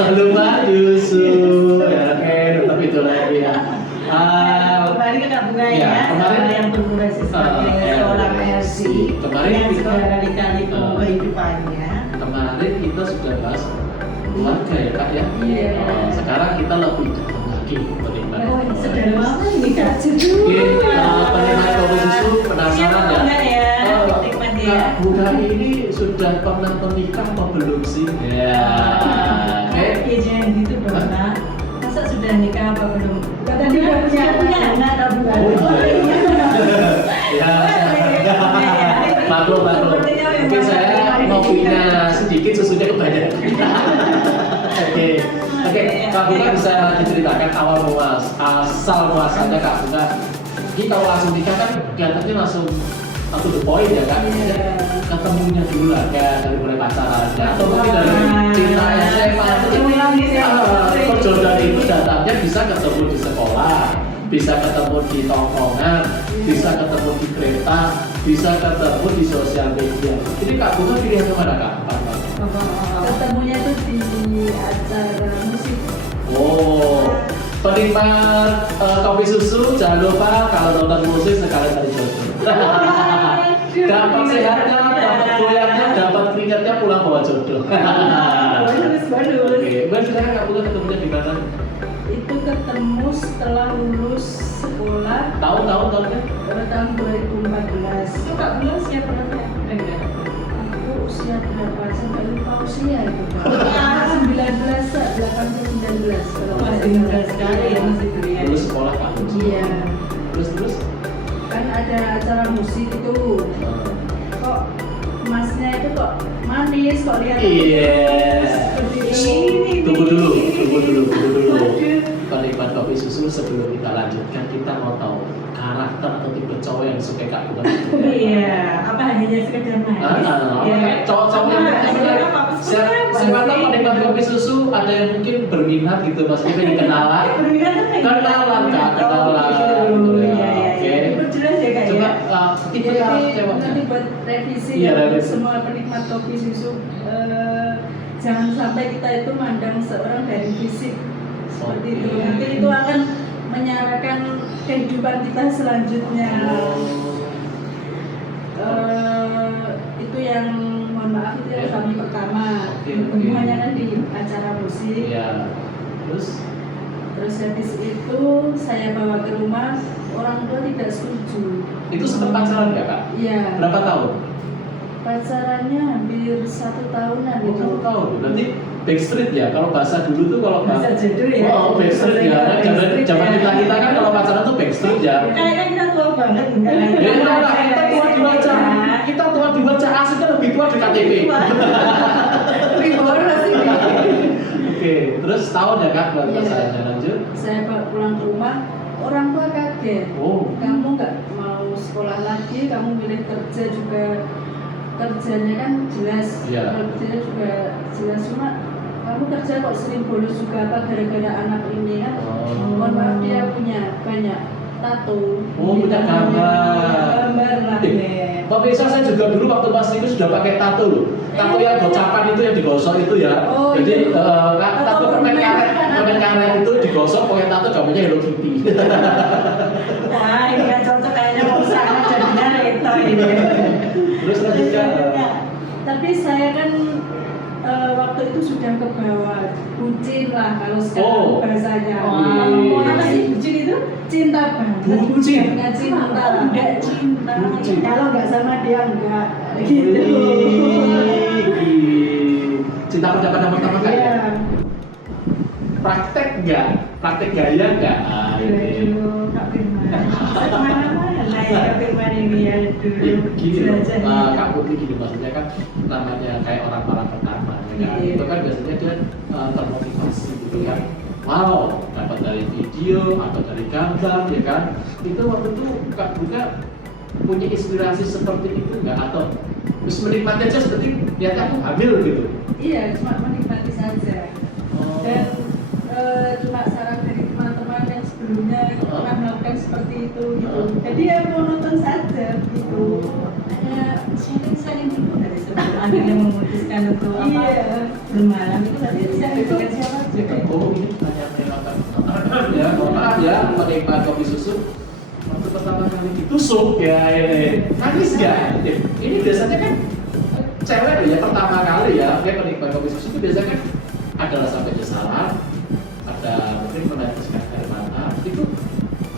Jangan lupa Yusuf. Ya, oke, tetap itu lagi ya. Kemarin kan Kak Bunga ya, kemarin yang berprofesi sebagai seorang MC. Kemarin yang kita segala lika-liku kehidupannya. Kemarin kita sudah bahas keluarga ya Kak ya. Iya. Sekarang kita lebih dalam lagi penikmat. Sudah lama ini Kak. Oke, penikmat kopi susu penasaran ya? Penikmat ya. Kak Bunga ini sudah pernah menikah apa belum sih? Ya. Oke, jangan gitu dong Kak. Masa sudah nikah apa belum? Tadi udah punya anak Kak Bunga. Ya. Maklum. Mungkin saya mau punya sedikit susunya kebanyakan. Oke, Kak Bunga bisa diceritakan asal muasalnya Kak Bunga. Kita langsung nikah kan kelihatannya langsung to the point ya Kak. Ketemunya dulu lah ya dari mulai pacaran atau mungkin dari cinta SMA. Perjodohan itu datangnya bisa ketemu di sekolah, bisa ketemu di tongkongan, bisa ketemu di kereta, bisa ketemu di sosial media. Jadi Kak Bunga pilih yang mana Kak? Ketemunya tuh di acara musik. Penikmat kopi susu jangan lupa kalau nonton musik sekalian tadi jodoh. Dapat sehatnya, dapat goyangnya, dapat keringatnya pulang bawa jodoh. Bagus. Oke, Mbak sekarang Kak Bunga ketemunya di mana? Itu ketemu setelah lulus sekolah Tahunnya? pada tahun 2014. Itu Kak Bunga usia berapa ya? Aku usia berapa? Sampai lupa usia itu Kak. 19, 18, 19 kalau masih muda sekali ya masih kuliah. Lulus sekolah Kak? Iya. Terus? Kan ada acara musik itu. Kok masnya itu kok manis kok lihat seperti ini. Tunggu dulu. Waduh. Penikmat kopi susu sebelum kita lanjutkan kita mau tahu karakter atau tipe cowok yang suka Kak Bunga. Iya, apa hanya sekedar manis? Cowok yang siapa tahu penikmat kopi susu ada yang mungkin berminat gitu maksudnya pengen kenalan. Kenalan Kak, kenalan. Oke. Perjelas ya Kak ya. Tipe cewek. Nanti buat revisi untuk semua penikmat kopi susu. Jangan sampai kita itu mandang seorang dari fisik seperti itu. Nanti itu akan menyalakan kehidupan kita selanjutnya. Itu yang mohon maaf itu yang kami pertama. Hubungannya kan di acara musik. Iya. Terus habis itu saya bawa ke rumah, orang tua tidak setuju. Itu sempat pacaran nggak Kak? Iya. Berapa tahun? Pacarannya hampir 1 tahunan gitu. 1 tahun. Berarti backstreet ya. Kalau bahasa dulu tuh kalau bahasa jadul ya. Backstreet ya. Zaman kita kan kalau pacaran tuh backstreet ya. Kayaknya kita tua banget enggak? Ya enggak, kita tua di wajah. Kita tua di wajah aslinya lebih tua di KTP. Lebih boros ini. Oke, terus tahun ya Kak buat pacarannya lanjut. Saya pulang ke rumah, orang tua kaget. Kamu nggak mau sekolah lagi, kamu milih kerja juga. Kerjanya kan jelas, kerjanya juga jelas, cuma kamu kerja kok sering bolos juga apa gara-gara anak ini kan? Mohon maaf dia punya banyak tato. Punya gambar lah. Pak Bisa saya juga dulu waktu pas itu sudah pakai tato loh. Tato yang gocapan itu yang digosok itu ya. Jadi tato permen karet itu digosok pakai tato gambarnya Hello Kitty. Wah ini kan cocok kayaknya mau sangat jadinya reto ini. Terus lanjutkan. Tapi saya kan waktu itu sudah ke bawah bucin lah kalau sekarang bahasanya. Apa sih bucin itu? Cinta banget. Bucin. Enggak cinta, enggak cinta. Kalau enggak sama dia enggak. Gitu. Cinta pertama kan? Iya. Praktek enggak? Praktek gaya enggak? Aduh, Kak Firman. Kemana-mana lah ya Kak Firman ini ya dulu. Gini loh, Kak Putri gini maksudnya kan namanya kayak orang-orang pertama ya kan? Itu kan biasanya dia termotivasi gitu kan. Wow, dapat dari video atau dari gambar ya kan? Itu waktu itu Kak Bunga punya inspirasi seperti itu enggak? Atau terus menikmati aja seperti lihat aku hamil gitu? Iya, cuma menikmati saja. Dan cuma saran dari teman-teman yang sebelumnya pernah melakukan seperti itu gitu. Jadi ya mau nonton saja gitu. Hanya sharing dulu dari sebelum akhirnya memutuskan untuk bermalam itu berarti bisa dengan siapa juga? Oh ini pertanyaan ya, mohon maaf ya penikmat kopi susu. Waktu pertama kali ditusuk ya ini nangis ya. Ini biasanya kan cewek ya pertama kali ya, dia penikmat kopi susu itu biasanya kan ada rasa penyesalan, ada mungkin meneteskan air mata, itu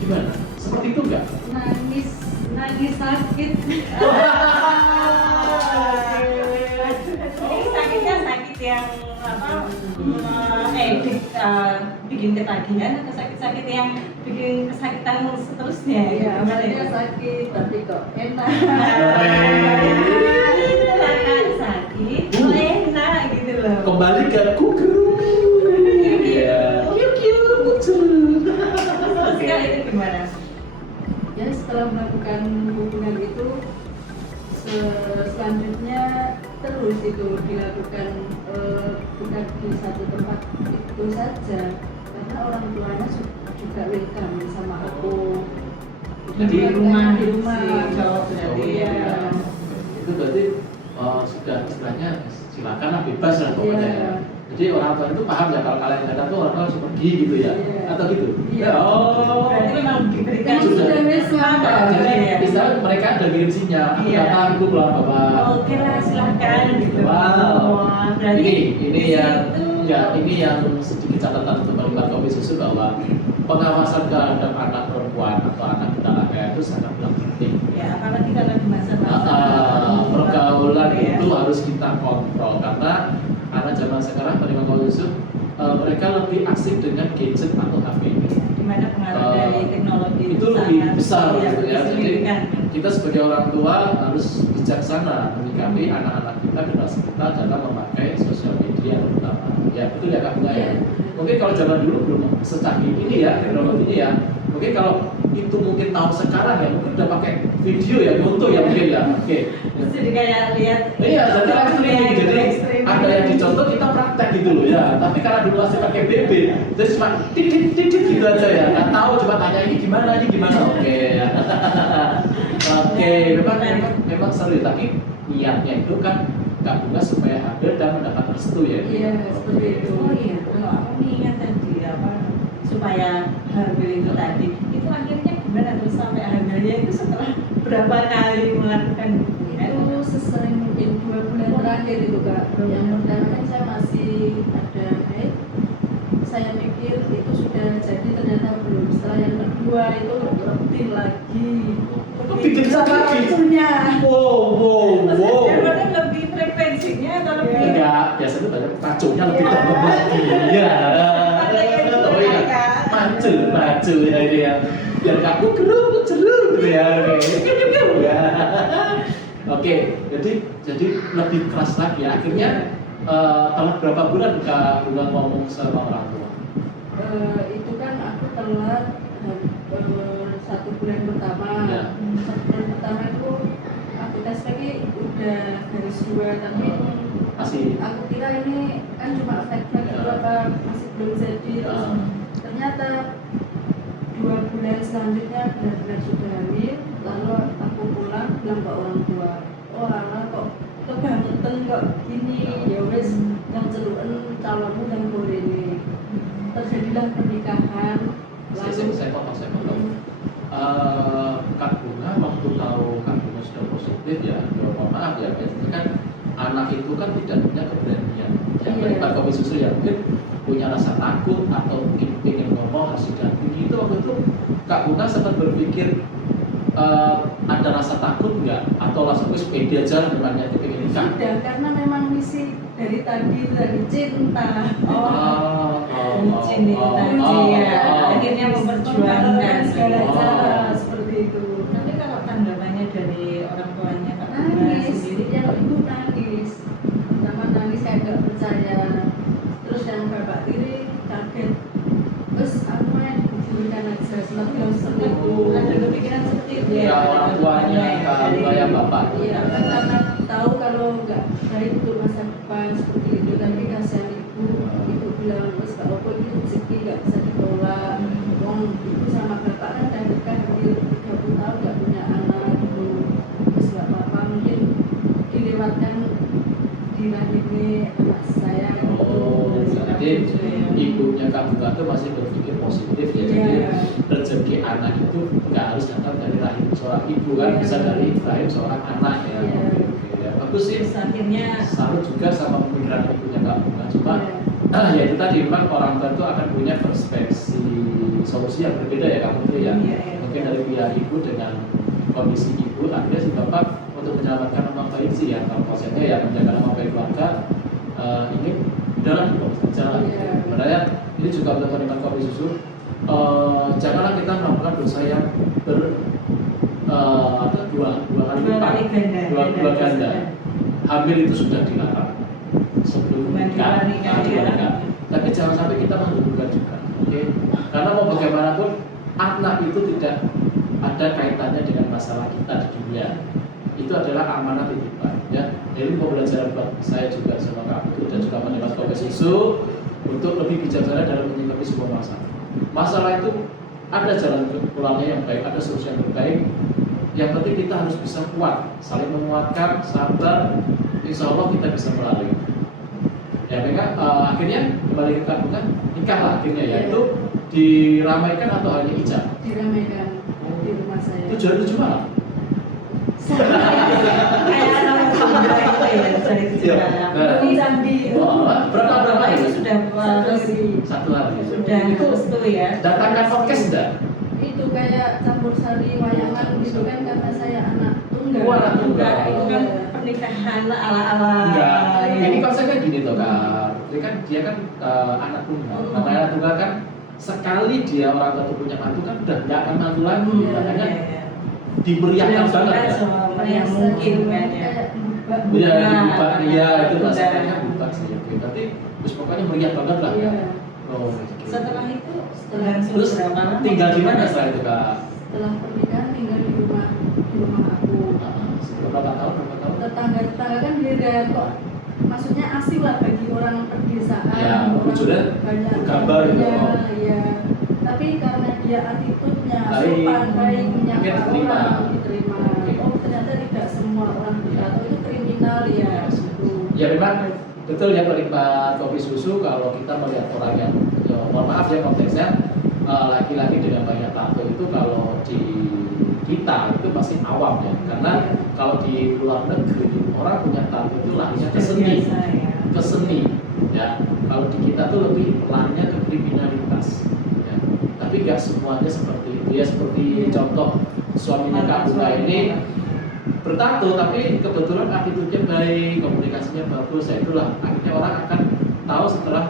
gimana? Seperti itu enggak? Nangis sakit. Sakitnya sakit yang apa? Bikin ketagihan atau sakit-sakit yang bikin kesakitan seterusnya? Iya, awalnya sakit tapi kok enak. Sakit, enak gitu loh. Kembali ke kukuru. Iya. Sekali itu gimana? Ya setelah melakukan hubungan itu selanjutnya terus itu dilakukan bukan di satu tempat itu saja karena orang tuanya juga welcome sama aku. Jadi di rumah di rumah si cowok berarti ya. Itu berarti sudah istilahnya silakan lah, bebas lah pokoknya ya. Jadi orang tua itu paham ya kalau kalian datang tuh orang tua harus pergi gitu ya, atau gitu? Oh, Berarti memang diberikan sudah. selama. Jadi misalnya mereka ada ngirim sinyal, aku datang, aku pulang bapak. Oke lah, silahkan gitu. Wow. Berarti Ini yang sedikit catatan untuk penikmat kopi susu bahwa pengawasan terhadap anak perempuan atau anak dalaga itu sangat penting. ya, apalagi kalau di masa-masa Pergaulan itu harus kita kontrol karena anak zaman sekarang penikmat kopi susu mereka lebih asik dengan gadget atau HP. di mana pengaruh dari teknologi itu lebih besar ya, gitu ya. Jadi signifikan. kita sebagai orang tua harus bijaksana menyikapi anak-anak kita, generasi kita dalam memakai sosial media terutama. Ya betul ya Kak Bunga ya. Mungkin kalau zaman dulu belum secanggih ini ya teknologi ini ya. Mungkin kalau itu mungkin tahun sekarang ya mungkin udah pakai video ya, foto ya mungkin ya. Oke. Jadi kayak lihat Iya, jadi ada yang dicontoh kita praktek gitu loh ya. Tapi karena dulu masih pakai BB, jadi cuma titik gitu aja ya. Nggak tahu, coba tanya ini gimana. Oke. Oke, memang seru. Tapi niatnya itu kan Kak Bunga supaya hadir dan mendapat restu ya. Iya, seperti itu. Oh iya, kalau aku ingat tadi supaya hamil itu tadi itu akhirnya gimana terus sampai hamilnya itu setelah berapa kali melakukan hubungan? Itu sesering mungkin 2 bulan terakhir itu Kak. Yang pertama kan saya masih ada haid, saya pikir itu sudah jadi, ternyata belum. Setelah yang kedua itu rutin lagi. Bikin lagi. Punya. Wow. Yang lebih frekuensinya atau lebih? Enggak, biasanya banyak racunnya lebih dalam lagi. Iya. Maju ya ini ya. Biar kaku gerung gitu ya. Oke, jadi lebih keras lagi ya. Akhirnya telah berapa bulan Kak Bunga ngomong sama orang tua? Itu kan aku telat 1 bulan pertama. Ya. 1 bulan pertama itu aku tes lagi udah garis 2, tapi Masih. aku kira ini kan cuma fake itu apa masih belum jadi. Terus ternyata 2 bulan selanjutnya benar-benar sudah hamil. Lalu aku pulang bilang ke orang tua, oh Allah kok kebangetan kok gini, ya wes yang celuan calonmu yang boleh ini. Terjadilah pernikahan. Saya potong. Kak Bunga waktu tahu Kak Bunga sudah positif ya, mohon maaf ya, biasanya kan anak itu kan tidak punya keberanian. Yang penikmat kopi susu ya mungkin punya rasa takut atau mungkin ingin ngomong harus didampingi. Itu waktu itu Kak Bunga sempat berpikir ada rasa takut nggak atau langsung pede aja namanya itu pengen nikah? Sudah, karena memang misi dari tadi cinta. Akhirnya memperjuangkan segala cara seperti itu. Tapi kalau tanggapannya dari orang tuanya Kak Bunga Nangis, sendiri, yang ibu nangis. Pertama nangis kayak nggak percaya. Terus yang bapak tiri kaget. Terus aku main diberikan aja seperti itu. ada kepikiran seperti itu Ya orang tuanya, kalau yang bapak. Iya, karena tahu kalau nggak baik untuk masa depan seperti itu, tapi kasihan ibu bilang terus kalau pun itu rezeki nggak bisa ditolak. Ibu sama bapak kan udah nikah hampir 30 tahun nggak punya anak gitu. Terus nggak apa-apa, mungkin dilewatkan itu nggak harus datang dari rahim seorang ibu kan, bisa dari rahim seorang anak ya. Oke, ya. Bagus sih. Akhirnya salut juga sama pemikiran ibunya Kak Bunga. Cuma ya itu tadi memang orang tua itu akan punya perspektif solusi yang berbeda ya Kak Putri ya. Mungkin dari pihak ibu dengan kondisi ibu, akhirnya si bapak untuk menyelamatkan nama baik sih ya, kalau konsepnya ya menjaga nama baik keluarga, ini udahlah jalan. Sebenarnya ini juga untuk penikmat kopi susu, janganlah kita melakukan dosa yang dua kali lipat, dua ganda. Hamil itu sudah dilarang sebelum menikah. Tapi jangan sampai kita menggugurkan juga, oke? Karena mau bagaimanapun anak itu tidak ada kaitannya dengan masalah kita di dunia. Itu adalah amanah titipan, ya. Jadi pembelajaran buat saya juga sama Kak Putu dan juga penikmat kopi susu untuk lebih bijaksana dalam menyikapi sebuah masalah. Masalah itu ada jalan pulangnya yang baik, ada solusi yang terbaik. Yang penting kita harus bisa kuat, saling menguatkan, sabar. Insya Allah kita bisa melalui. Ya, mereka akhirnya kembali ke Kak Bunga, nikah lah akhirnya ya. Itu diramaikan atau hanya ijab? Diramaikan di rumah saya. Itu jual itu malam. kayak anak muda itu ya dari Di Candi. Berapa itu itu? sudah Satu hari. sudah Itu restu ya. datangkan orkes enggak? Itu kayak campur sari wayangan gitu kan, karena saya anak tunggal. Wah, anak tunggal. Itu kan pernikahan ala-ala. Enggak. Ini konsepnya gini toh Kak. Jadi kan dia kan anak tunggal. Namanya anak tunggal kan sekali dia orang tua punya mantu kan udah nggak akan mantu lagi. Makanya dimeriahkan banget ya. Meriah mungkin kan ya. Iya, dibuka, iya itu bahasanya buka sih. Oke, tapi terus pokoknya meriah banget lah ya. Oh, Setelah itu terus tinggal di mana setelah itu Kak? Setelah pernikahan tinggal di rumah aku. Berapa tahun? Tetangga kan beda kok. Maksudnya asing lah bagi orang pedesaan. Ya, jujurnya bergambar gitu. Iya. Tapi karena dia attitude-nya Baik. sopan, baik, menyapa Diterima. orang, diterima. Oh, ternyata tidak semua orang atau itu kriminal ya. Gitu. Ya memang betul ya penikmat kopi susu, kalau kita melihat orang yang mohon maaf ya konteksnya laki-laki dengan banyak tato itu kalau di kita itu masih awam ya, karena kalau di luar negeri orang punya tato itu larinya ke seni ya. Kalau di kita tuh lebih larinya ke kriminalitas ya. Tapi nggak semuanya seperti itu ya, seperti contoh suaminya Kak Bunga ini bertato tapi kebetulan attitude-nya baik, komunikasinya bagus, ya itulah akhirnya orang akan tahu setelah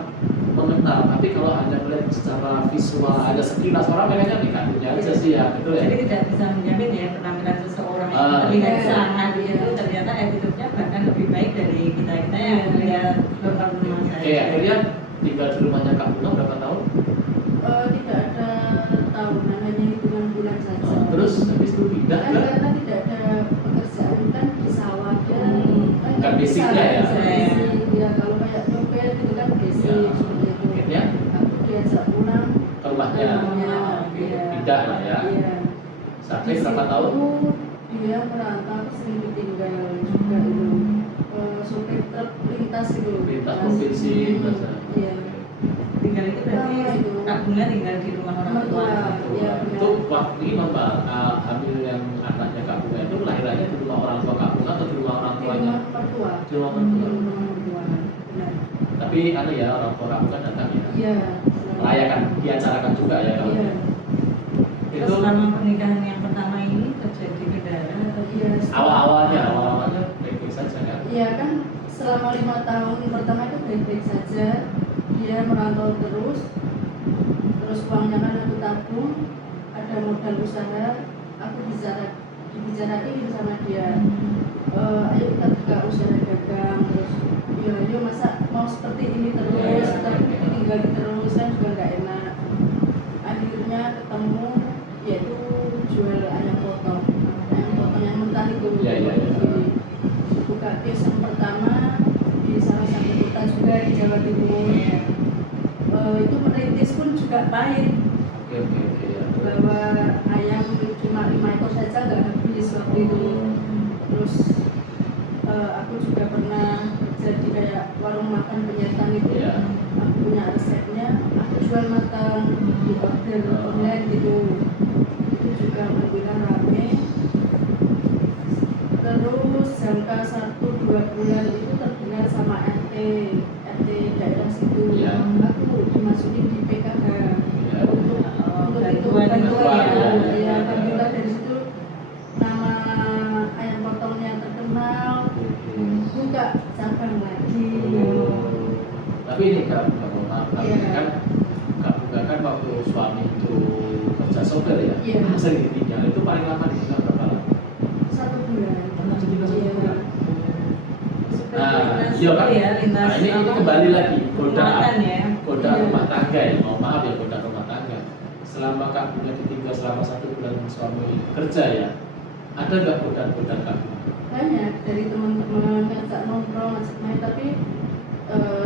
mengenal. Tapi kalau hanya melihat secara visual ada sekilas, orang pengennya nih katunya aja sih ya, betul ya. Jadi tidak bisa menjamin ya penampilan seseorang yang terlihat sangat itu ternyata attitude-nya bahkan lebih baik dari kita yang melihat bapak rumah saya. Oke, akhirnya tinggal di rumahnya Kak Bunga berapa tahun? Tidak ada tahunan, hanya hitungan bulan saja. Terus habis itu pindah Kan ke? karena tidak ada pekerjaan kan di sawah ya. Bukan basicnya ya? Ya kalau kayak nyopir gitu kan basic Ya. seperti itu. Akhirnya Aku diajak pulang ke rumahnya. Oke, pindah lah ya. Iya. Sampai berapa tahun? Dia merantau sering ditinggal juga itu. Supir truk lintas itu. Lintas provinsi, bahasa. Iya. Tinggal itu berarti Kak Bunga tinggal di rumah orang tua. Iya, Itu waktu ini Mbak hamil yang anaknya Kak Bunga itu lahirannya di rumah orang tua Kak Bunga atau di rumah orang Di tuanya? rumah mertua. Di rumah orang tua. Di rumah mertua. Benar. Tapi ada ya orang tua Kak Bunga datang ya. Iya. Merayakan, diacarakan juga ya kalau Iya. Terus itu selama pernikahan yang pertama ini terjadi kendala atau Iya. awalnya baik-baik saja kan? Iya kan selama 5 tahun pertama itu baik-baik saja. Dia merantau terus uangnya kan aku tabung, ada modal usaha, aku dibicarain sama dia. Ayo kita buka usaha dagang, terus yo masa mau seperti ini terus, tapi tinggal terus kan juga nggak enak. Akhirnya ketemu yaitu jual ayam potong yang mentah itu. Buka kios yang pertama di salah satu kota juga di Jawa Timur. Itu merintis pun juga pahit. Oke ya. Bahwa ayam cuma 5 ekor saja nggak habis waktu itu. Terus aku juga pernah kerja di kayak warung makan penyetan itu. Ya. Aku punya resepnya, aku jual makan di order online gitu. Itu Terus jangka 1-2 bulan itu terdengar sama RT daerah situ. Iya. Aku dimasukin di PKH. Iya. Untuk itu bantuan, ya. Alhamdulillah dari situ nama ayam potongnya terkenal. Buka cabang lagi. Tapi ini Kak, maaf, Iya. kan waktu suami itu kerja sopir ya, Iya. sering ditinggal itu paling lama ditinggal berapa lama? 1 bulan. Pernah ditinggal 1 Iya. bulan. Lintas Iya kan? ya, lintas Nah, ini kembali lagi kekuatan ya. goda Iya. rumah tangga ya, maaf ya goda rumah tangga. Selama Kak Bunga ditinggal selama 1 bulan suami kerja ya, ada nggak goda Kak Bunga? Banyak dari teman-teman ngajak nongkrong, ngajak main, tapi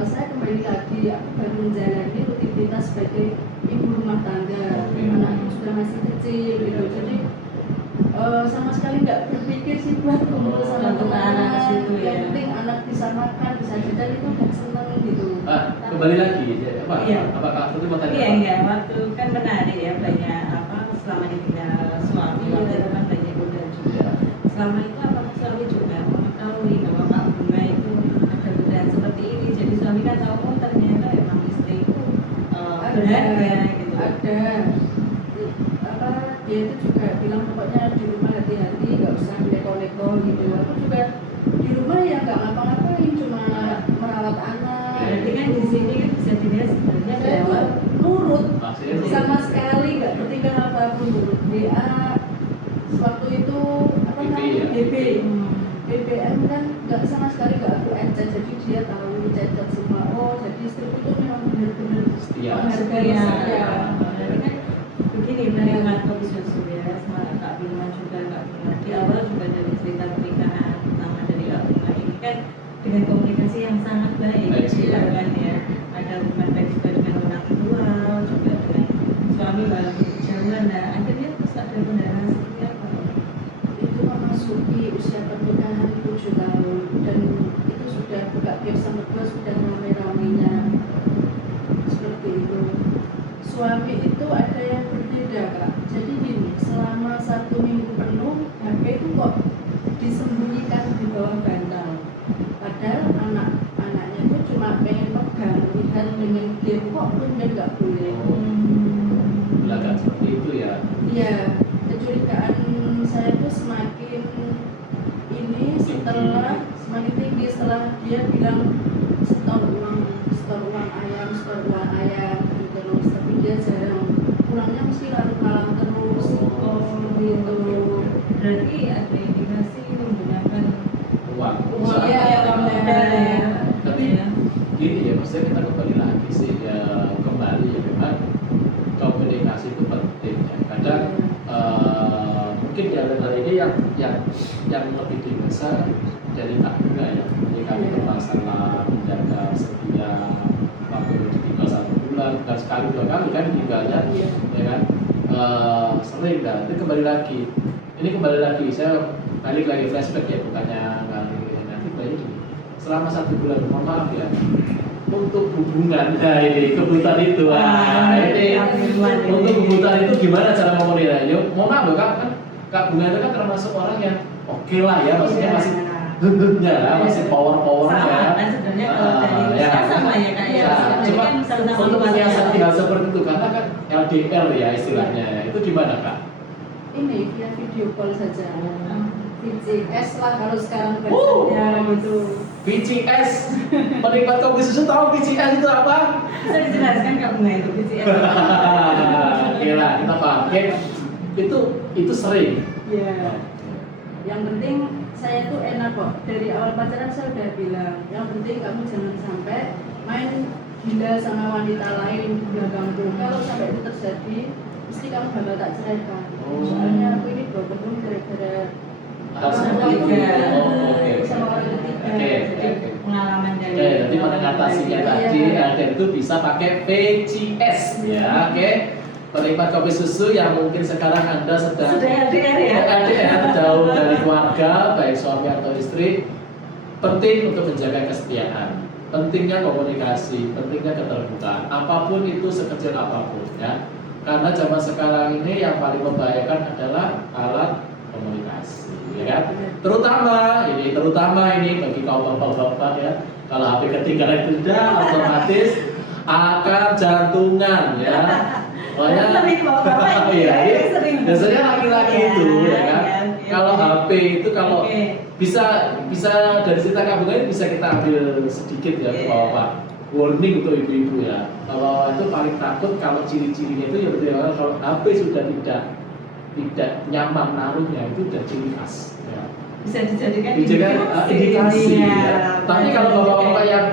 saya kembali lagi, aku baru menjalani rutinitas sebagai ibu rumah tangga. Oke. Anakku sudah masih kecil gitu, jadi sama sekali nggak berpikir sih buat kumpul sama Untuk teman. anak ke situ ya. Yang penting anak bisa makan, bisa jajan, itu udah seneng gitu. Kembali lagi ya, Iya. apa Kak Tuti mau tanya Iya apa? enggak, waktu kan menarik ya, banyak apa selama ditinggal suami waktu itu kan banyak godaan juga. Iya. Selama itu apakah suami juga mengetahui bahwa Kak Bunga itu ada godaan seperti ini? Jadi suami kan tahu oh ternyata emang istri itu berharga gitu. Ada apa, dia itu juga bilang pokoknya di rumah hati-hati, nggak usah neko-neko gitu. Aku juga di rumah ya nggak ngapa-ngapain, cuma merawat anak. Berarti kan di sini kan bisa dilihat sebenarnya Saya bahwa tuh nurut Maksudnya tuh- sama sekali, nggak bertingkah apapun. Nurut WA waktu itu apa BB namanya, ya? BB BBM kan nggak sama sekali nggak aku encet, jadi dia tahu cacat semua. Oh jadi istriku itu memang benar-benar Setia. menghargai ya, saya. berarti kan begini menerima kopi susu ya sama Kak Bunga juga Kak Bunga di awal juga dari cerita pernikahan pertama dari Kak Bunga ini kan dengan komunikasi yang sangat baik Baik, gitu iya. kan ya, ada hubungan baik juga dengan orang tua juga dengan suami walaupun jauhan. Nah akhirnya terus ada pendarahan seperti apa? Itu memasuki usia pernikahan 7 tahun dan itu sudah buka kios berdua, sudah rame-ramenya seperti itu. Suami itu ada yang berbeda Kak, jadi gini, selama 1 minggu penuh HP itu kok disembunyikan di bawah bantal, padahal anak-anaknya itu cuma pengen pegang, lihat, pengen game, kok bener nggak boleh. Belakang seperti itu ya. Iya, kecurigaan saya itu semakin ini setelah semakin tinggi setelah dia bilang setor uang ayam gitu terus, tapi dia jarang pulangnya, mesti larut malam terus. Gitu. Berarti ada indikasi menggunakan Uang. uang Iya, ya, uang modal ya. Tapi gini ya, maksudnya kita kembali lagi sih ya, kembali ya memang komunikasi itu penting ya. Kadang mungkin di hal ini yang lebih dibesar dari Kak Bunga ya, menyikapi masalah menjaga setia waktu ditinggal 1 bulan dan sekali 2 kali kan tinggalnya Iya. ya kan. Sering dan itu kembali lagi saya balik lagi flashback ya, bukannya nanti balik selama 1 bulan, mohon maaf ya, untuk hubungan ini kebutuhan itu untuk kebutuhan itu gimana cara ngomongnya? Yuk, mohon maaf loh Kak, kan Kak Bunga itu kan termasuk orang yang oke lah ya, maksudnya masih lah, masih powernya. Sama kan sebenarnya kalau dari ya. sama ya Kak ya. Cuma Kan sama-sama untuk keluarga. menyiasati hal seperti itu karena kan LDR ya istilahnya, itu gimana Kak? Ini via video call saja. VCS lah kalau sekarang Oh. bahasanya gitu. VCS, penikmat kopi susu tahu VCS itu apa? Bisa dijelaskan Kak Bunga itu BCS. Oke lah, kita pakai itu sering. Iya. Yang penting saya tuh enak kok. Dari awal pacaran saya udah bilang, yang penting kamu jangan sampai main gila sama wanita lain di belakangku. Kalau sampai itu terjadi, mesti kamu bakal tak ceraikan. Oh. Soalnya aku ini broken home gara-gara Hal orang seperti tua itu. aku Oke. sama orang ketiga. Oke. Pengalaman dari Oke, jadi mengatasinya tadi LDR itu bisa pakai VCS ya, oke. Penikmat kopi susu yang mungkin sekarang Anda sedang sudah LDR ya. LDR jauh dari keluarga, baik suami atau istri, penting untuk menjaga kesetiaan. Pentingnya komunikasi, pentingnya keterbukaan. Apapun itu sekecil apapun ya. Karena zaman sekarang ini yang paling membahayakan adalah alat komunikasi, ya kan? Terutama ini bagi kaum bapak-bapak ya, kalau HP ketinggalan itu sudah otomatis akan jantungan ya. Soalnya biasanya laki-laki itu ya kan. Kalau HP itu kalau bisa dari cerita kabungan bisa kita ambil sedikit ya bapak. Warning untuk ibu-ibu ya, kalau itu paling takut kalau ciri-cirinya itu ya betul kalau HP sudah tidak nyaman naruhnya itu udah ciri khas ya. Bisa dijadikan indikasi ya. Tapi kalau bapak-bapak yang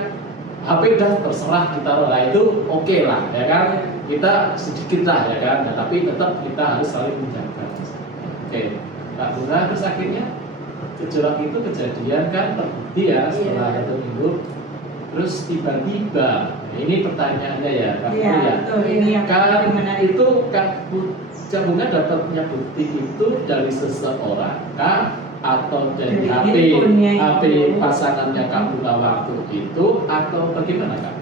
HP udah terserah ditaruh lah itu oke lah ya kan, kita sedikit lah ya kan, nah, tapi tetap kita harus saling menjaga. Oke, Kak Bunga, terus akhirnya gejolak itu kejadian kan terbukti ya setelah 1 minggu. Terus tiba-tiba, ini pertanyaannya ya, Kak ini kan itu Kak Bunga dapatnya bukti itu dari seseorang Kak atau dari HP pasangannya Kak Bunga waktu itu atau bagaimana Kak?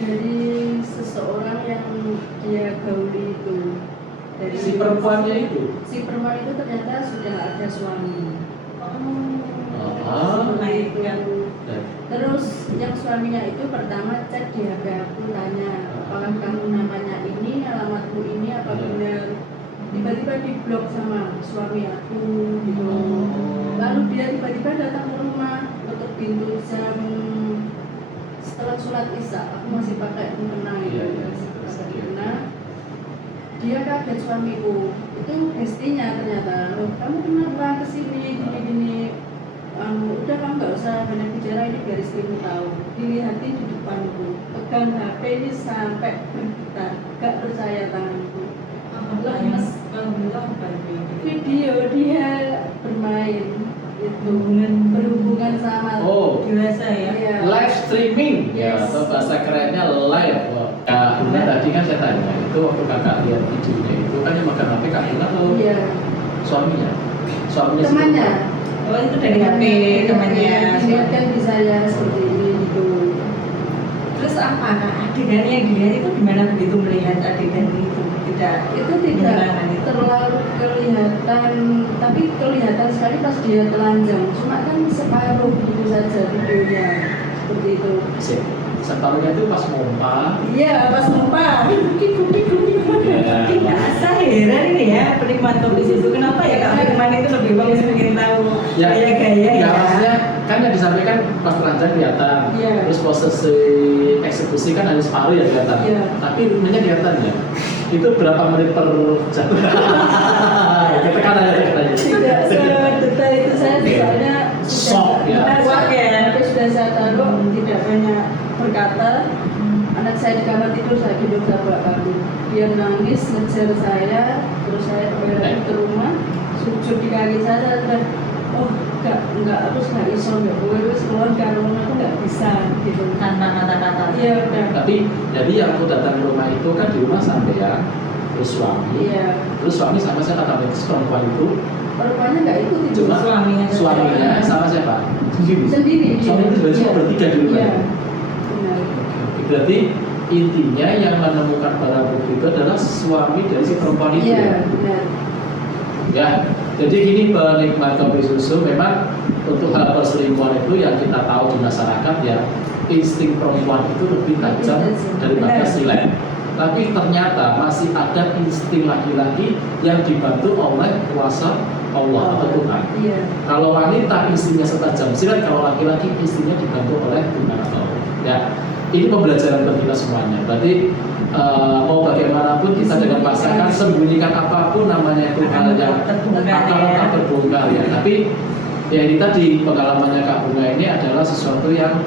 Dari seseorang yang dia gauli itu. Dari si perempuannya itu? Si perempuan itu ternyata sudah ada suami. Terus yang suaminya itu pertama cek di HP aku, tanya apakah kamu namanya ini, alamatku ini, apa benar. Tiba-tiba diblok sama suami aku gitu. Lalu dia tiba-tiba datang ke rumah, ketuk pintu jam setelah sholat isya. Aku masih pakai mukena itu, dia kaget suamiku, itu istrinya ternyata. Loh, kamu kenapa kesini gini-gini? Udah kamu nggak usah banyak bicara, ini biar istrimu tahu. Dilihatin di depanku, pegang HP ini sampai bergetar, gak percaya tanganku. Lemes. Video dia bermain itu berhubungan sama dewasa ya. Live streaming ya, atau bahasa kerennya live. Kak Bunga tadi kan saya tanya itu waktu kakak lihat videonya itu kan yang megang HP Kak Bunga atau suaminya temannya. Oh itu dari HP temannya. Dilihatkan di saya seperti ini gitu. Terus apa adegan yang dilihat itu gimana begitu melihat adegan itu? Itu tidak terlalu kelihatan, tapi kelihatan sekali pas dia telanjang. Cuma kan separuh gitu saja videonya seperti itu. Separuhnya itu pas mompa. Iya pas mompa. Tidak asal heran ini ya penikmat kopi susu. Kenapa ya Kak Firman itu lebih bagus ingin tahu gaya-gaya ya? Maksudnya kan yang disampaikan pas telanjang kelihatan. Terus posisi eksekusi kan hanya separuh ya kelihatan. Tapi rumahnya kelihatan ya. Itu berapa menit per jam? Tekan aja. Tidak sedetail itu saya soalnya sudah saya taruh, tidak banyak berkata. Anak saya di kamar tidur, saya gendong saya kabur. Dia nangis ngejar saya, terus saya kembali ke rumah, sujud di kaki saya dan enggak harus nggak iso nggak boleh keluar karena aku nggak bisa gitu tanpa kata-kata. Iya udah. Tapi jadi yang aku datang ke rumah itu kan di rumah sampai ya terus suami. Terus suami sama saya kata perempuan itu. Perempuannya nggak ikut itu. Cuma suaminya sama siapa? Sendiri. Suami itu berarti bertiga di rumah. Iya. Benar. Berarti intinya yang menemukan barang bukti itu adalah suami dari si perempuan itu. Iya benar. Ya, jadi gini penikmat kopi susu, memang untuk hal perselingkuhan itu yang kita tahu di masyarakat ya, insting perempuan itu lebih tajam daripada si laki. Tapi ternyata masih ada insting laki-laki yang dibantu oleh kuasa Allah atau Tuhan. Kalau wanita instingnya setajam silat, kalau laki-laki instingnya dibantu oleh Tuhan atau Allah. Ya, ini pembelajaran bagi kita semuanya. Berarti mau bagaimanapun kita dengan pasangan sembunyikan apapun namanya itu hal yang akan terbongkar ya. Tapi ya ini tadi pengalamannya Kak Bunga ini adalah sesuatu yang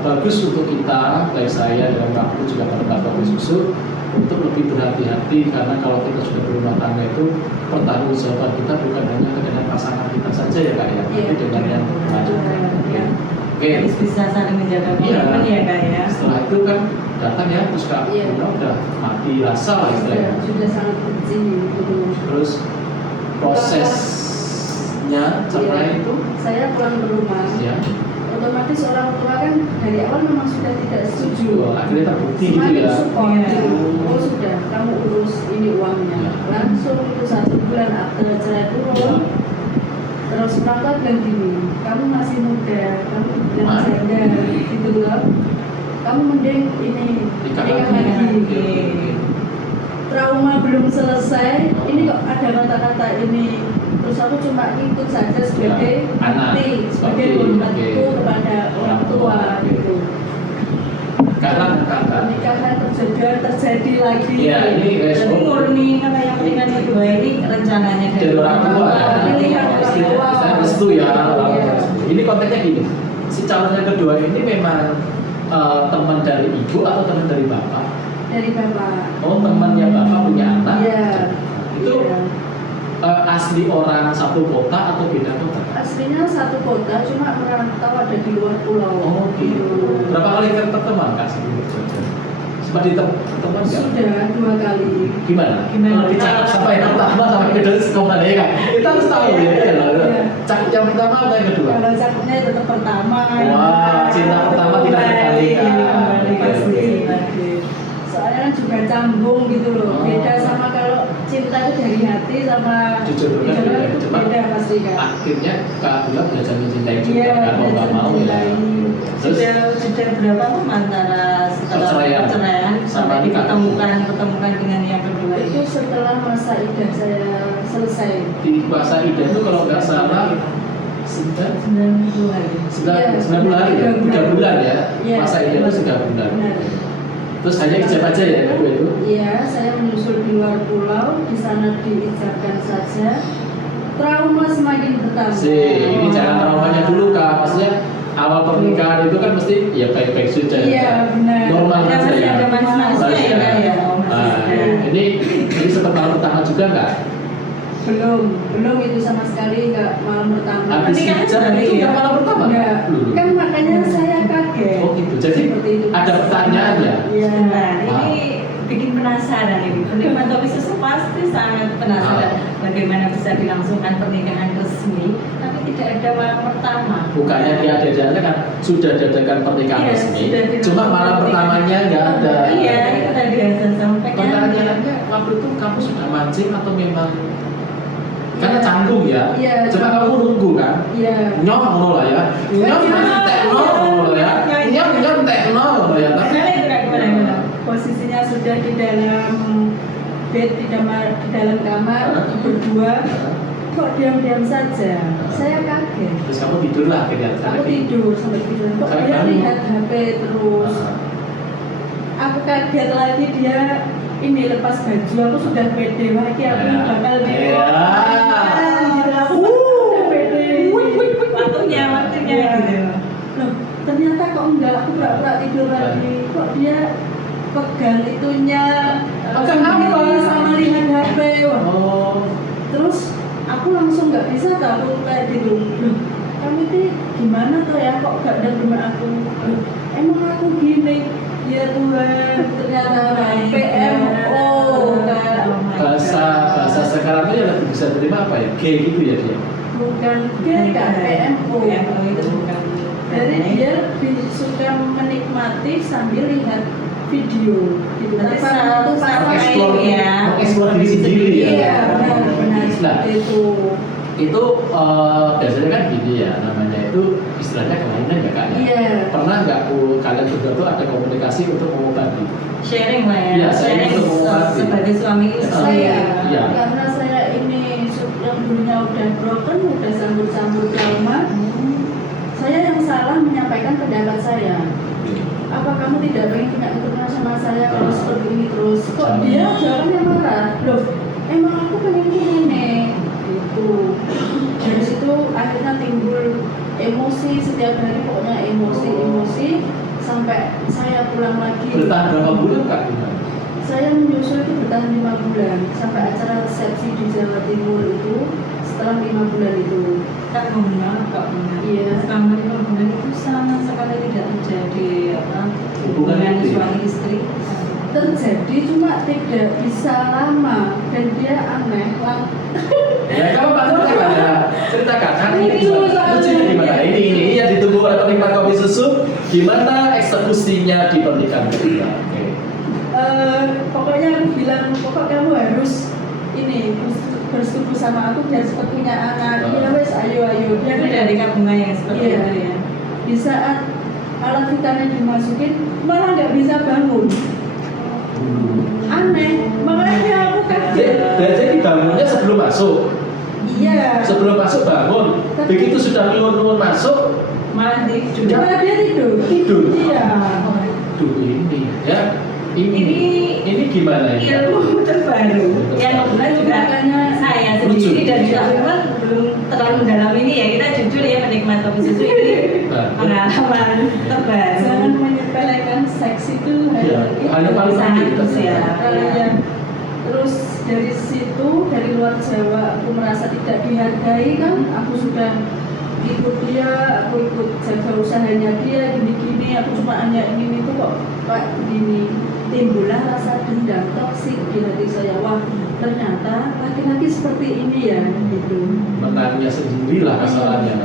bagus untuk kita, baik saya dan Kak Bunga juga penikmat kopi susu, untuk lebih berhati-hati karena kalau kita sudah berumah tangga itu pertanggungjawaban kita bukan hanya dengan pasangan kita saja ya Kak ya, tapi dengan yang lain. Harus bisa saling menjaga komitmen ya Kak ya. Setelah itu kan datang ya, terus Kak Bunga udah mati rasa lah istilahnya. Sudah sangat benci gitu. Terus prosesnya cerai itu? Saya pulang ke rumah. Otomatis orang tua kan dari awal memang sudah tidak setuju. Akhirnya terbukti gitu ya. Sudah, kamu urus ini uangnya. Langsung itu 1 bulan akte cerai turun. orang tua bilang gini, kamu masih muda, kamu bilang janda gitu loh, kamu mending ini nikah lagi. Trauma belum selesai, ini kok ada kata-kata ini, terus aku cuma ikut saja sebagai bukti, sebagai pembantu kepada orang tua gitu. Karena pernikahan terjadi lagi. Iya, ini jadi murni karena yang pernikahan kedua ini rencananya dari orang tua. Saya restu ya. Ini konteksnya gini, si calon yang kedua ini memang teman dari ibu atau teman dari bapak? Dari bapak. Oh, temannya bapak punya anak? Iya. Itu asli orang satu kota atau beda kota? Aslinya satu kota, cuma merantau ada di luar pulau. Oh gitu. Berapa kali ketemu Kak sebelum kerja? Sempat ditemukan nggak? Sudah 2 kali. Gimana? Dicakap sampai yang pertama sampai kedua kemana ya Kak? Kita harus tahu ya. Cakap yang pertama atau yang kedua? Kalau cakapnya tetap pertama. Wah, cinta pertama tidak sekali Kak. Soalnya kan juga canggung gitu loh. Beda sama kalau cinta itu dari hati sama jujur itu cepat. beda pasti kan. Akhirnya Kak Abdullah belajar mencintai juga kan mau nggak mau ya. Terus sudah berapa lama antara setelah perceraian sampai diketemukan dengan yang kedua itu setelah masa idah saya selesai. Di masa idah itu kalau nggak salah 90 hari. 90 hari ya? 3 bulan ya? Masa idah itu 3 bulan. Terus hanya ijab aja ya kedua itu? Iya, saya menyusul di luar pulau, di sana diijabkan saja. Trauma semakin bertambah. Ini jangan traumanya dulu Kak, maksudnya awal pernikahan itu kan mesti ya baik-baik saja. Iya, benar. Normal aja ya. Ada manis-manisnya ya. Ini sempat malam pertama juga nggak? Belum itu sama sekali nggak malam pertama. Habis ijab itu nggak malam pertama? Enggak. Kan makanya saya kaget. Oh gitu. Jadi ada pertanyaan ya? Iya. Ini bikin penasaran ini. Penikmat kopi susu pasti sangat penasaran bagaimana bisa dilangsungkan pernikahan resmi tapi tidak ada malam pertama. Bukannya dia ada kan sudah diadakan pernikahan resmi, cuma malam pertamanya nggak ada. Iya, itu tadi Hasan sampaikan. Pertanyaannya waktu itu kamu sudah mancing atau memang karena canggung ya? Iya. Coba kamu nunggu kan? Iya. Nyok ngono lah ya. Nyok tekno ngono ya. Nyok tekno ngono ya. Tapi posisinya sudah di dalam bed, di dalam kamar berdua, kok diam-diam saja. Saya kaget. Terus kamu tidur lah akhirnya. Aku tidur sampai tidur. Kok dia lihat HP terus. Aku kaget lagi dia ini lepas baju. Aku sudah pede lagi. Aku bakal gitu. Aku sudah pede. Waktunya gitu. Loh, ternyata kok enggak. Aku pura-pura tidur lagi. Kok dia pegang itunya, pegang apa? Sama lihat HP. Oh. Terus aku langsung nggak bisa tahu kayak gitu. Loh, kamu itu gimana tuh ya? Kok gak ada rumah aku? Loh, emang aku gini? Ya Tuhan, ternyata PMO kan. Bahasa sekarang ini lebih bisa terima apa ya? G gitu ya dia? Bukan G kan, PMO. Itu bukan. Jadi dia suka menikmati sambil lihat video gitu. Mengeksplor diri sendiri ya. Iya, benar seperti itu. Itu biasanya kan gini ya, namanya itu istilahnya kelainan ya Kak ya. Iya. Pernah nggak kalian berdua tuh ada komunikasi untuk mengobati? Sharing lah ya. Iya, sharing untuk mengobati. Sebagai suami istri. Iya. Karena saya ini yang dulunya udah broken, udah sambut-sambut trauma. Saya yang salah menyampaikan pendapat saya. Apa kamu tidak pengen punya keturunan sama saya kalau seperti ini terus? Kok dia jawabannya marah? Loh, emang aku pengen nenek gitu. Dari situ akhirnya timbul emosi setiap hari, pokoknya emosi sampai saya pulang lagi. Bertahan berapa bulan Kak? Saya menyusul itu bertahan 5 bulan sampai acara resepsi di Jawa Timur itu. Setelah 5 bulan itu Kak benar. Iya. Selama 5 bulan itu sama sekali tidak terjadi hubungan suami istri. terjadi cuma tidak bisa lama dan dia aneh lah. Ya kamu ceritakan kan ini gimana ini yang ditunggu oleh penikmat kopi susu, gimana eksekusinya di pernikahan kedua? Pokoknya aku bilang pokok kamu harus ini bersetubuh sama aku biar cepat punya anak. Ya wes, ayo. Itu dari Kak Bunga yang seperti Iya. itu ya. Di saat alat vitamin dimasukin malah nggak bisa bangun. Aneh, makanya aku kaget. Jadi bangunnya sebelum masuk. Iya. Sebelum masuk bangun. Begitu sudah keluar masuk, Malah tidur. Malah dia tidur. Iya. Duh ini ya. Ini gimana ini? Ilmu terbaru yang kebetulan juga saya sendiri dan juga memang belum terlalu mendalam ini ya, kita jujur ya penikmat kopi susu ini pengalaman terbaru. Jangan menyepelekan seks itu hanya paling penting ya. Terus dari situ, dari luar Jawa aku merasa tidak dihargai kan, aku sudah ikut dia, aku ikut jaga usahanya dia, gini-gini, aku cuma hanya ingin itu kok Pak begini. Timbullah rasa dendam toksik di hati saya. Wah, ternyata laki-laki seperti ini ya, gitu. Menangnya sendirilah masalahnya.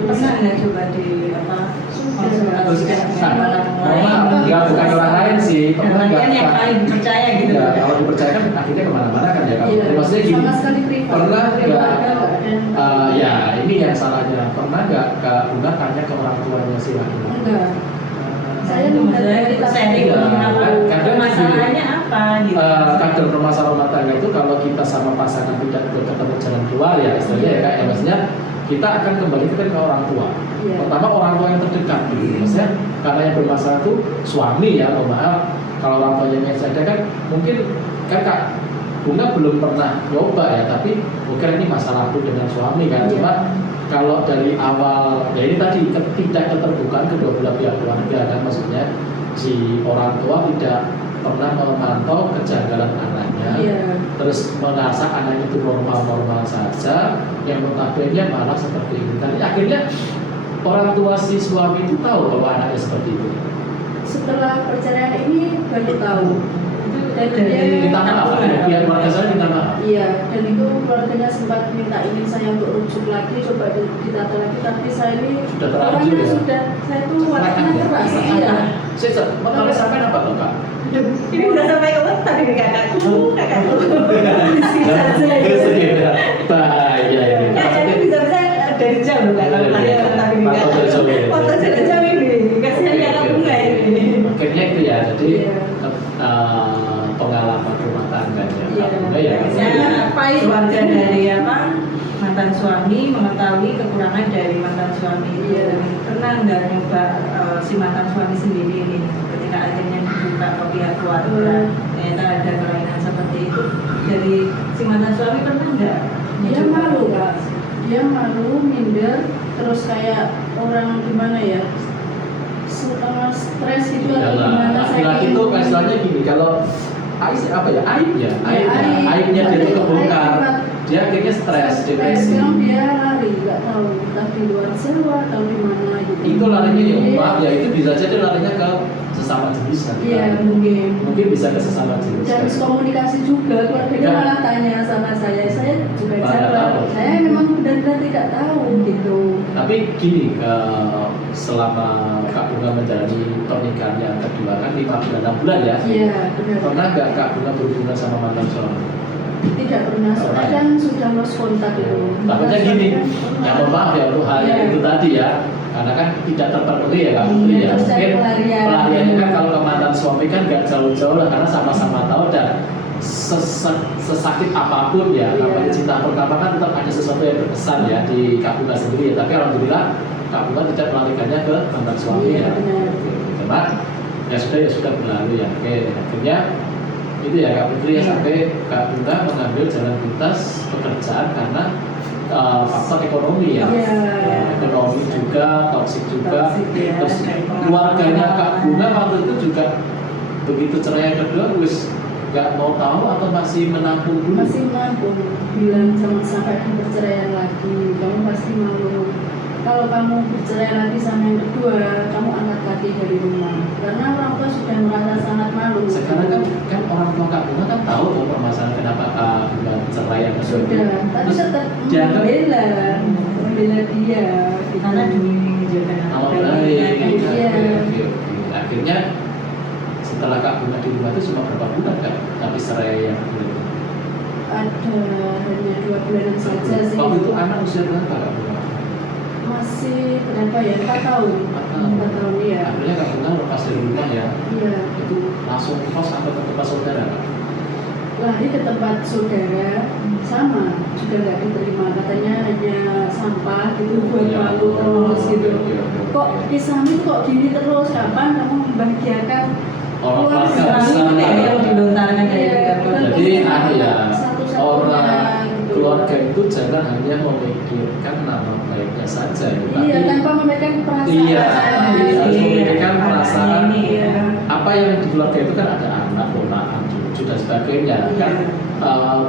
Pernah nggak coba di apa? Terus nggak bukan orang lain sih. Pernah nggak? Yang paling percaya gitu. Ya, kalau dipercayakan akhirnya kemana-mana kan ya. Iya, Maksudnya gini. sama sekali privat. Pernah nggak? Ada. Ya ini yang salahnya. Pernah nggak Kak Bunga tanya ke orang tuanya si laki-laki? Enggak. Saya itu menghadapi kita sharing kadang masalahnya apa gitu. Kadang permasalahan rumah tangga itu kalau kita sama pasangan tidak ketemu jalan keluar ya istilahnya ya Kak, ya maksudnya kita akan kembali ke orang tua. Iya. Pertama orang tua yang terdekat gitu. Maksudnya karena yang bermasalah itu suami ya, maaf kalau orang tuanya yang ada kan mungkin kan Kak Bunga belum pernah nyoba ya, tapi mungkin ini masalahku dengan suami kan. Iya. Cuma kalau dari awal ya ini tadi tidak keterbukaan kedua belah pihak keluarga kan, maksudnya si orang tua tidak pernah memantau kejanggalan anaknya, Iya. terus merasa anak itu normal-normal saja, yang notabene malah seperti ini. Tadi akhirnya orang tua si suami itu tahu bahwa anaknya seperti itu. Setelah perceraian ini baru tahu. Dan dia Minta maaf, pihak keluarga saya minta maaf. Iya, dan itu keluarganya sempat minta ingin saya untuk rujuk lagi, coba ditata lagi, tapi saya ini Sudah terlanjur orangnya ya? sudah, saya tuh wataknya keras. Iya. Saya mengalami sampai apa tuh Kak? Ini udah sampai ke otak ini kakakku. Bahaya ini. Ya, jadi bisa-bisa dari jauh loh Kak, kalau tadi otak ini Pantau dari jauh ya. foto dari jauh ini, kasihan ya Kak Bunga ini. Akhirnya itu ya, jadi Iya. pengalaman rumah tangganya Iya. Kak Bunga ya. Biasanya keluarga dari apa mantan suami mengetahui kekurangan dari mantan suami itu. Iya. Pernah nggak nyoba si mantan suami sendiri ini ketika akhirnya dibuka ke pihak keluarga ternyata ada kelainan seperti itu dari si mantan suami, pernah nggak? Dia malu Kak, dia malu, minder, terus kayak orang gimana ya, setengah stres gitu atau gimana. Laki-laki itu istilahnya gini, kalau aibnya dia itu kebongkar, dia akhirnya stres, depresi. Sekarang dia lari, nggak tahu entah di luar Jawa atau di mana gitu. Itu larinya ya maaf ya, itu bisa jadi larinya ke sesama jenis nanti. Iya Mungkin bisa ke sesama jenis. Dan komunikasi juga, keluarganya malah tanya sama saya juga jawab. Saya memang benar-benar tidak tahu gitu. Tapi gini, selama Kak Bunga menjalani pernikahan yang kedua kan 5 bulan 6 bulan ya. Iya benar. Pernah nggak Kak Bunga berhubungan sama mantan suami? Tidak pernah, soalnya kan sudah lost kontak itu. Takutnya gini, ya mohon maaf ya untuk hal yang itu tadi ya, karena kan tidak terpenuhi ya Kak Putri ya. Mungkin pelariannya kan kalau ke mantan suami kan nggak jauh-jauh lah, karena sama-sama tahu dan sesakit apapun ya, namanya cinta pertama kan tetap ada sesuatu yang berkesan ya di Kak Bunga sendiri ya. Tapi alhamdulillah Kak Bunga tidak melarikannya ke mantan suami ya. Cuma ya sudah berlalu ya. Oke, akhirnya itu ya Kak Putri ya, sampai Kak Bunga mengambil jalan pintas pekerjaan karena faktor ekonomi ya. Ekonomi juga, toksik juga. Terus keluarganya Kak Bunga waktu itu juga begitu cerai yang kedua wis nggak mau tahu atau masih menampung dulu? Masih menampung, bilang jangan sampai ada perceraian lagi, kamu pasti malu. Kalau kamu bercerai lagi sama yang kedua, kamu angkat kaki dari rumah, karena orang tua sudah merasa sangat malu. Sekarang kan orang tua Kak Bunga kan tahu kok permasalahan kenapa Kak Bunga cerai yang kedua. Sudah, tapi tetap membela dia. Karena demi menjaga Nama baik. Akhirnya setelah Kak Bunga di rumah itu cuma berapa bulan Kak? Tapi cerai yang kedua. ada hanya 2 bulanan saja sih. Waktu itu anak usia berapa Kak? Masih berapa ya? 4 tahun. 4 tahun ya. Akhirnya Kak Bunga lepas dari rumah ya. Iya. Itu langsung kos atau ke tempat saudara Kak? Lari ke tempat saudara, sama juga nggak diterima, katanya hanya sampah gitu buat bagus gitu. Kok kisahmu kok gini terus, kapan kamu membahagiakan Orang keluarga besar yang dilontarkan dari jadi ya orang gitu. keluarga itu jangan hanya memikirkan nama baiknya saja ya, Iya, tanpa memikirkan perasaan. Iya, harus memikirkan perasaan. Iya. Apa yang di keluarga itu kan ada anak, ponakan, cucu dan sebagainya kan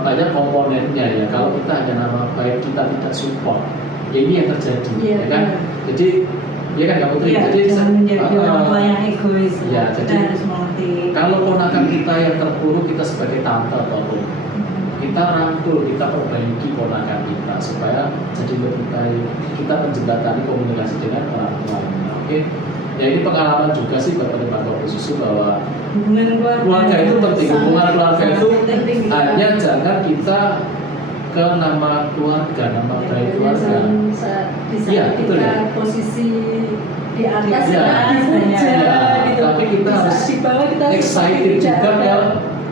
banyak komponennya ya. Kalau kita hanya nama baik kita tidak support, ya ini yang terjadi, ya kan? Jadi ya kan Kak Putri, jadi jangan menjadi orang tua yang egois. Ya, Kita jadi harus mengerti. kalau ponakan kita yang terpuruk, kita sebagai tante atau om, kita rangkul, kita perbaiki ponakan kita supaya jadi lebih baik. Kita menjembatani komunikasi dengan orang tuanya. Oke, ya ini pengalaman juga sih buat penerima kopi susu bahwa Hubungan keluarga itu penting. Hubungan keluarga itu hanya jangan kita ke nama keluarga, nama baik keluarga. Bisa Iya, betul ya. kita posisi di atas, Iya. dipuja, Iya, gitu. tapi kita Bisa harus di bawah kita excited juga ada. ya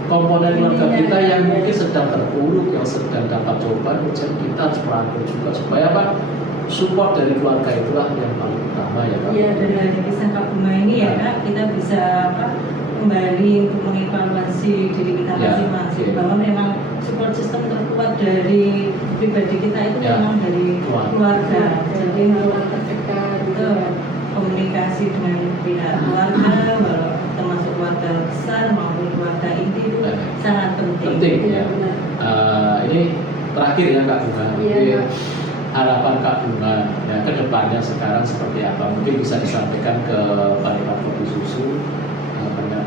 komponen keluarga Ininya, kita yang iya. mungkin sedang terpuruk, yang sedang dapat cobaan, ujian, kita harus merangkul juga supaya apa? Support dari keluarga itulah yang paling utama ya Pak. Iya, Dan dari kisah Kak Bunga ini ya Kak, kita bisa kembali untuk mengevaluasi diri kita Ya, masing-masing oke. bahwa memang support system terkuat dari pribadi kita itu Ya, memang dari keluarga. Jadi orang terdekat gitu. itu komunikasi dengan pihak keluarga, termasuk keluarga besar maupun keluarga inti itu sangat penting. Penting Iya, ya. benar. Ini terakhir ya Kak Bunga. Iya. Mungkin harapan Kak Bunga ya ke depannya sekarang seperti apa? Mungkin bisa disampaikan ke penikmat kopi susu.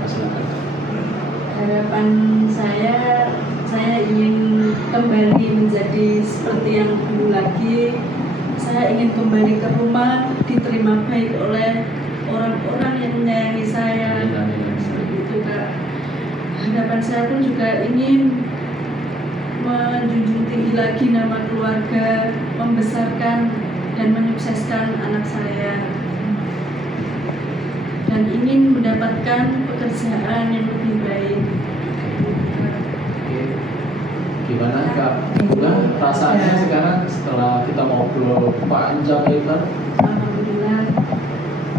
Silakan. Harapan saya ingin kembali menjadi seperti yang dulu lagi. Saya ingin kembali ke rumah, diterima baik oleh orang-orang yang menyayangi saya. Seperti itu Kak. Harapan saya pun juga ingin menjunjung tinggi lagi nama keluarga, membesarkan dan menyukseskan anak saya, dan ingin mendapatkan pekerjaan yang lebih baik. Oke. Gimana Kak Bunga perasaannya sekarang setelah kita ngobrol panjang lebar? Alhamdulillah,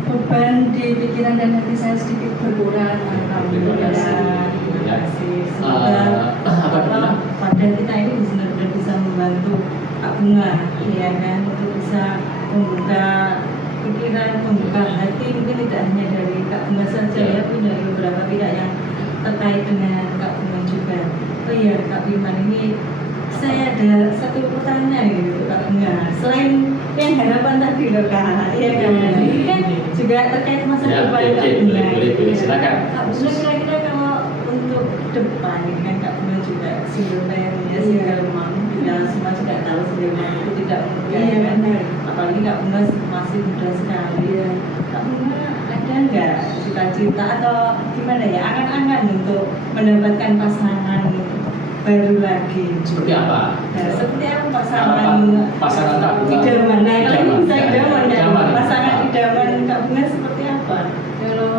beban di pikiran dan hati saya sedikit berkurang. Terima kasih. Terima kasih. Semoga Apa gimana? pada kita ini benar-benar bisa membantu Kak Bunga, ya kan, untuk bisa membuka pikiran, membuka hati, mungkin tidak hanya dari Kak Bunga saja ya, tapi dari beberapa pihak yang terkait dengan Kak Bunga juga. Oh iya Kak Biman, ini saya ada satu pertanyaan gitu Kak Bunga. Selain yang harapan tadi loh Kak, ya kan, ini kan juga terkait masa depan Kak Bunga. Boleh, silakan. Kak Bunga kira-kira kalau untuk depan ini kan Kak Bunga juga single parent ya, single mom, kita semua juga tahu single mom itu tidak mudah Iya, kan. benar. Apalagi Kak Bunga masih muda sekali. Kak Bunga ada nggak cita-cita atau gimana ya, angan-angan untuk mendapatkan pasangan baru lagi? Seperti apa? Nah, seperti apa Pasangan Kak Bunga? idaman? Nah, kalau Idaman, bisa ya. idaman ya. Idaman. Pasangan idaman Kak Bunga seperti apa? Kalau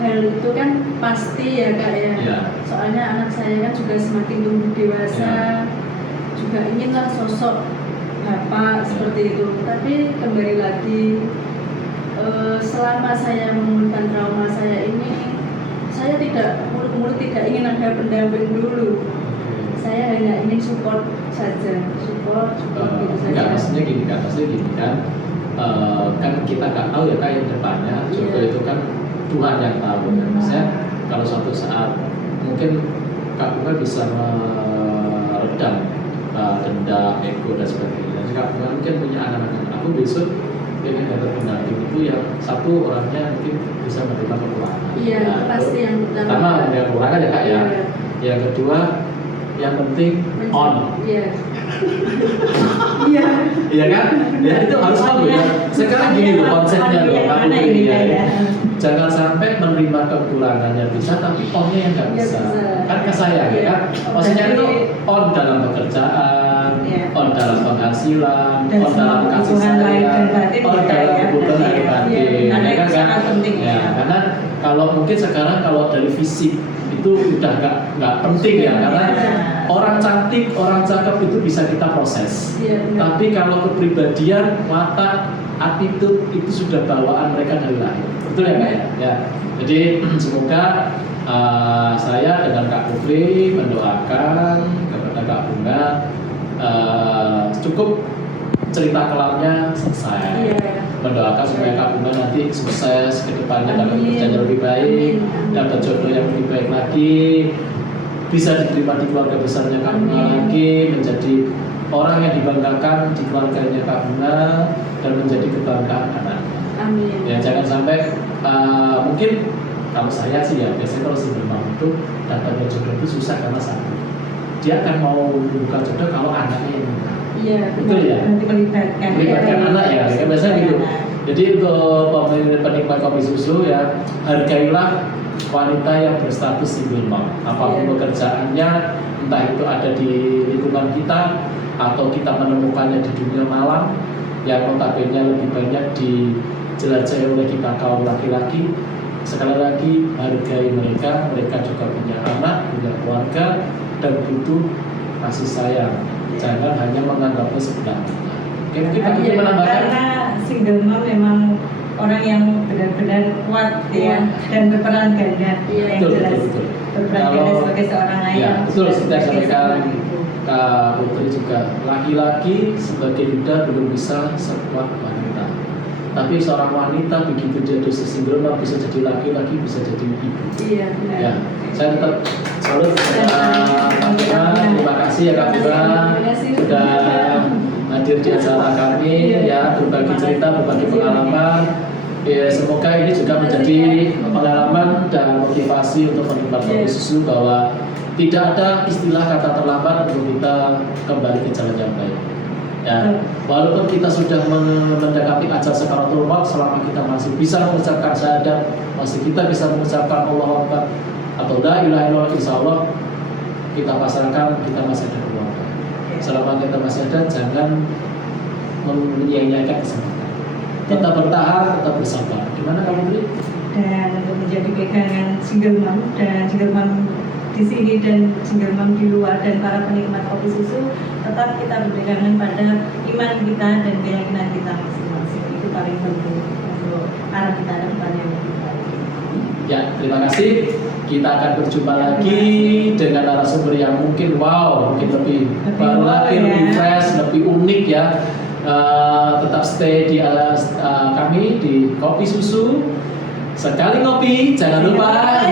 hal itu kan pasti ya Kak ya. Iya. Soalnya anak saya kan juga semakin tumbuh dewasa, juga inginlah sosok bapak seperti itu. Tapi kembali lagi, selama saya memulihkan trauma saya ini, saya tidak muluk-muluk tidak ingin ada pendamping dulu. Saya hanya ingin support saja, support gitu saja. Enggak, maksudnya gini kan, kan kita nggak tahu ya kayak depannya, jodoh itu kan Tuhan yang tahu ya. Maksudnya kalau suatu saat mungkin Kak Bunga bisa meredam dendam, ego dan sebagainya. Jadi Kak Bunga mungkin punya anak-anak, aku besok ingin dapat pendamping itu yang satu orangnya mungkin bisa menerima kekurangan. Iya, pasti yang pertama menerima kekurangan ya Kak ya. Iya. Yang kedua yang penting on. Iya. Iya. Iya kan? Ya itu harus tahu ya. Sekarang gini loh konsepnya loh, Pak Putri ya. Jangan sampai menerima kekurangannya bisa, tapi onnya yang nggak bisa. Kan ke saya ya kan? Maksudnya itu on dalam pekerjaan, on dalam penghasilan, on dalam kasih sayang, on dalam kebutuhan lahir batin. Ya kan? Ya, karena kalau mungkin sekarang kalau dari fisik itu udah nggak penting ya, karena orang cantik, orang cakep itu bisa kita proses. Tapi kalau kepribadian, watak, attitude itu sudah bawaan mereka dari lahir. Betul ya Kak ya? Ya. Jadi semoga saya dengan Kak Putri mendoakan kepada Kak Bunga cukup cerita kelamnya selesai. Mendoakan supaya Kak Bunga nanti sukses ke depannya dalam kerjanya lebih baik, dapat jodoh yang lebih baik lagi, bisa diterima di keluarga besarnya Kak Bunga lagi, menjadi orang yang dibanggakan di keluarganya Kak Bunga dan menjadi kebanggaan anak. Amin. Ya jangan sampai mungkin kalau saya sih ya biasanya kalau single mom itu dapatnya jodoh itu susah karena satu, dia akan mau buka jodoh kalau anaknya yang minta. Iya. Betul ya. Nanti melibatkan anak ya, biasanya gitu. Jadi untuk penikmat kopi susu ya, hargailah wanita yang berstatus single mom. Apapun pekerjaannya, entah itu ada di lingkungan kita atau kita menemukannya di dunia malam yang notabene lebih banyak dijelajahi oleh kita kaum laki-laki. Sekali lagi hargai mereka juga punya anak, punya keluarga dan butuh kasih sayang. Jangan hanya menganggapnya sebelah mata. Oke, mungkin Pak Putri menambahkan. Karena single mom memang orang yang benar-benar kuat ya dan berperan ganda yang jelas. Berperan ganda sebagai seorang ayah. Ya, betul seperti yang sampaikan Kak Putri juga. Laki-laki sebagai leader belum bisa sekuat wanita. Tapi seorang wanita begitu dia dosis single mom bisa jadi laki-laki, bisa jadi ibu. Iya, benar. Ya, saya tetap salut Kak Bunga. Terima kasih ya Kak Bunga sudah hadir di acara kami ya, berbagi cerita, berbagi pengalaman. Ya, semoga ini juga menjadi pengalaman dan motivasi untuk penikmat kopi susu bahwa tidak ada istilah kata terlambat untuk kita kembali ke jalan yang baik. Ya, walaupun kita sudah mendekati ajal sakaratul maut, selama kita masih bisa mengucapkan syahadat, masih kita bisa mengucapkan Allahu Akbar atau la ilaha illallah, insyaallah kita pasrahkan kita masih ada keluarga. Selama kita masih ada, jangan menyia-nyiakan kesempatan. Tetap bertahan, tetap bersabar. Gimana kamu Tri? Dan untuk menjadi pegangan single mom dan single mom di sini dan single mom di luar dan para penikmat kopi susu, tetap kita berpegangan pada iman kita dan keyakinan kita masing-masing. Itu paling penting untuk arah kita ke depan yang lebih baik. Ya, terima kasih. Kita akan berjumpa lagi dengan narasumber yang mungkin mungkin lebih baru lagi, lebih fresh, lebih unik ya. Tetap stay di kami di Kopi Susu. Sekali ngopi, jangan lupa